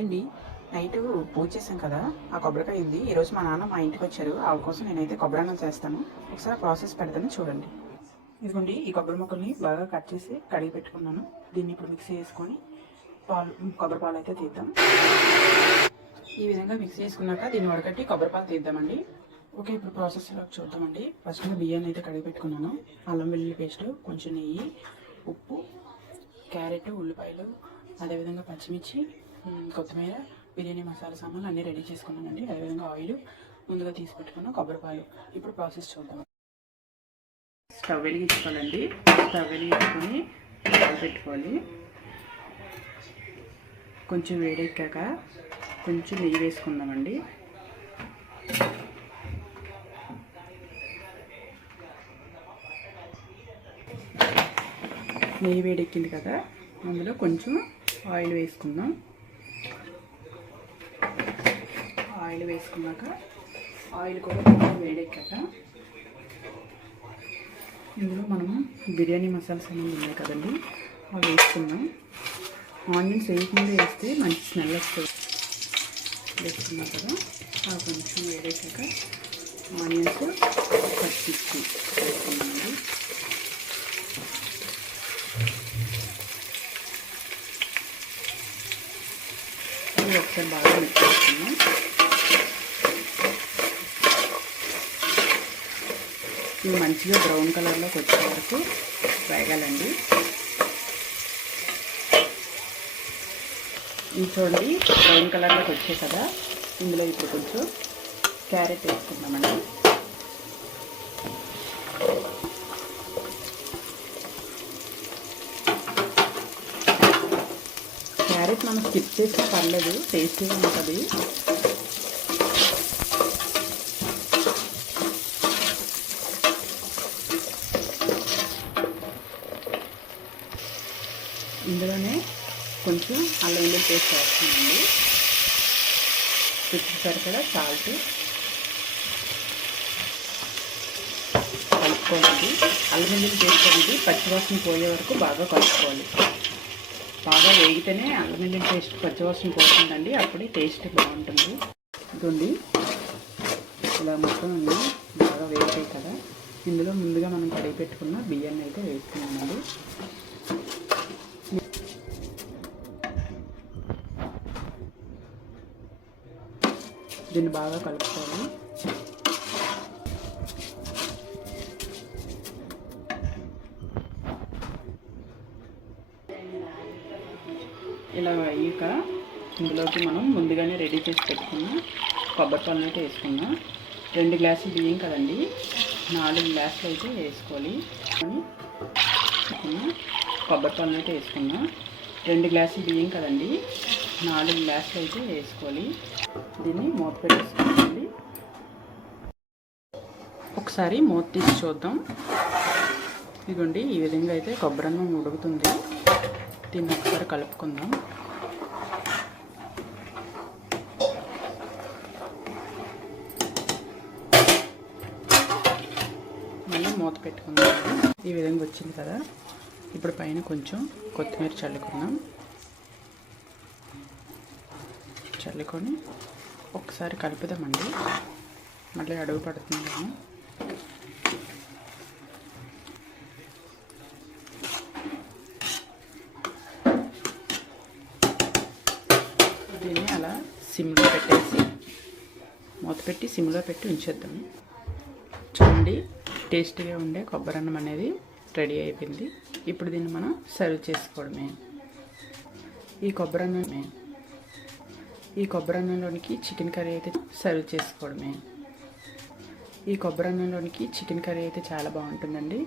అండి నైట్ పూజ చేశాం కదా, ఆ కొబ్బరికాయ ఉంది. ఈరోజు మా నాన్న మా ఇంటికి వచ్చారు. ఆవిడ కోసం నేనైతే కొబ్బరి చేస్తాను. ఒకసారి ప్రాసెస్ పెడతాను చూడండి. ఇదిగోండి, ఈ కొబ్బరి ముక్కల్ని బాగా కట్ చేసి కడిగి పెట్టుకున్నాను. దీన్ని ఇప్పుడు మిక్సీ చేసుకొని కొబ్బరి పాలు అయితే తీద్దాం. ఈ విధంగా మిక్సీ చేసుకున్నాక దీన్ని వడకట్టి కొబ్బరి పాలు తీద్దామండి. ఓకే, ఇప్పుడు ప్రాసెస్లో చూద్దామండి. ఫస్ట్ బియ్యాన్ని అయితే కడిగి పెట్టుకున్నాను. అల్లం వెల్లుల్లి పేస్ట్, కొంచెం నెయ్యి, ఉప్పు, క్యారెట్, ఉల్లిపాయలు, అదేవిధంగా పచ్చిమిర్చి, కొత్తిమీర, బిర్యానీ మసాలా సామాన్లు అన్నీ రెడీ చేసుకున్నానండి. అదేవిధంగా ఆయిల్ ముందుగా తీసి పెట్టుకున్న కొబ్బరిపాలు. ఇప్పుడు ప్రాసెస్ చూద్దాం. స్టవ్ వెలిగించుకోవాలండి. స్టవ్ వెలిగించుకొని పాలు పెట్టుకోవాలి. కొంచెం వేడెక్కాక కొంచెం నెయ్యి వేసుకుందామండి. నెయ్యి వేడెక్కింది కదా, అందులో కొంచెం ఆయిల్ వేసుకుందాం. ఆయిల్ వేసుకున్నాక ఆయిల్ కూడా కొంచెం వేడెక్కాక ఇందులో మనము బిర్యానీ మసాలా సామాన్లు ఉన్నాయి కదండి, అవి వేసుకుందాం. ఆనియన్స్ వేయకుండా వేస్తే మంచి స్మెల్ వస్తుంది. వేసుకున్నాం కదా, అవి కొంచెం వేడెక్కాక ఆనియన్స్, పచ్చిమిర్చి వేసుకున్నామండి. ఒకసారి బాగా మిక్స్ చేసుకున్నాం. ఇవి మంచిగా బ్రౌన్ కలర్లోకి వచ్చే వరకు వేగాలండి. ఇది చూడండి, బ్రౌన్ కలర్లోకి వచ్చాయి కదా, ఇందులో ఇప్పుడు కొంచెం క్యారెట్ వేసుకుందామండి. క్యారెట్ మనం స్కిప్ చేసినా పర్లేదు, టేస్టీగా ఉంటుంది. ఇందులోనే కొంచెం అల్లం వెల్లుల్లి పేస్ట్ వేస్తామండి. రుచికి సరిపడా సాల్ట్ కలుపుకోవాలి. అల్లం వెల్లుల్లి పేస్ట్ అనేది పచ్చివాసన పోయే వరకు బాగా కలుపుకోవాలి. బాగా వేగితేనే అల్లం వెల్లుల్లి పేస్ట్ పచ్చివాసన పోతుందండి, అప్పుడే టేస్ట్ బాగుంటుంది. ఇదిగోండి, ఇలా మొత్తం బాగా వేగాయి కదా, ఇందులో ముందుగా మనం కడిగి పెట్టుకున్న బియ్యాన్ని అయితే వేసుకున్నామండి. దీన్ని బాగా కలుపుకోవాలి. ఇలా అయ్యాక ఇందులోకి మనం ముందుగానే రెడీ చేసి పెట్టుకున్న కొబ్బరి పాలను అయితే వేసుకున్నాం. 2 గ్లాసులు బియ్యం కదండి, 4 గ్లాసులు అయితే వేసుకోవాలి. కొబ్బరి పాలను అయితే వేసుకున్నాం. 2 గ్లాసులు బియ్యం కదండి, 4 గ్లాసులు అయితే వేసుకోవాలి. దీన్ని మూత పెట్టేసుకోవాలి. ఒకసారి మూత తీసి చూద్దాం. ఇదిగోండి, ఈ విధంగా అయితే కొబ్బరి అన్నం ఉడుకుతుంది. దీన్ని ఒకసారి కలుపుకుందాం. మళ్ళీ మూత పెట్టుకుందాం. ఈ విధంగా వచ్చింది కదా, ఇప్పుడు పైన కొంచెం కొత్తిమీర చల్లుకుందాం. చల్లుకొని ఒకసారి కలుపుదామండి. మళ్ళీ అడుగు పడుతుందాము. దీన్ని అలా సిమ్లో పెట్టేసి మూత పెట్టి సిమ్లో పెట్టి ఉంచేద్దాము. చూడండి, టేస్టీగా ఉండే కొబ్బరి అన్నం అనేది రెడీ అయిపోయింది. ఇప్పుడు దీన్ని మనం సర్వ్ చేసుకోవడమే. ఈ కొబ్బరి అన్నంలోనికి చికెన్ కర్రీ అయితే సర్వ్ చేసుకోవడమే. ఈ కొబ్బరి అన్నంలోనికి చికెన్ కర్రీ అయితే చాలా బాగుంటుందండి.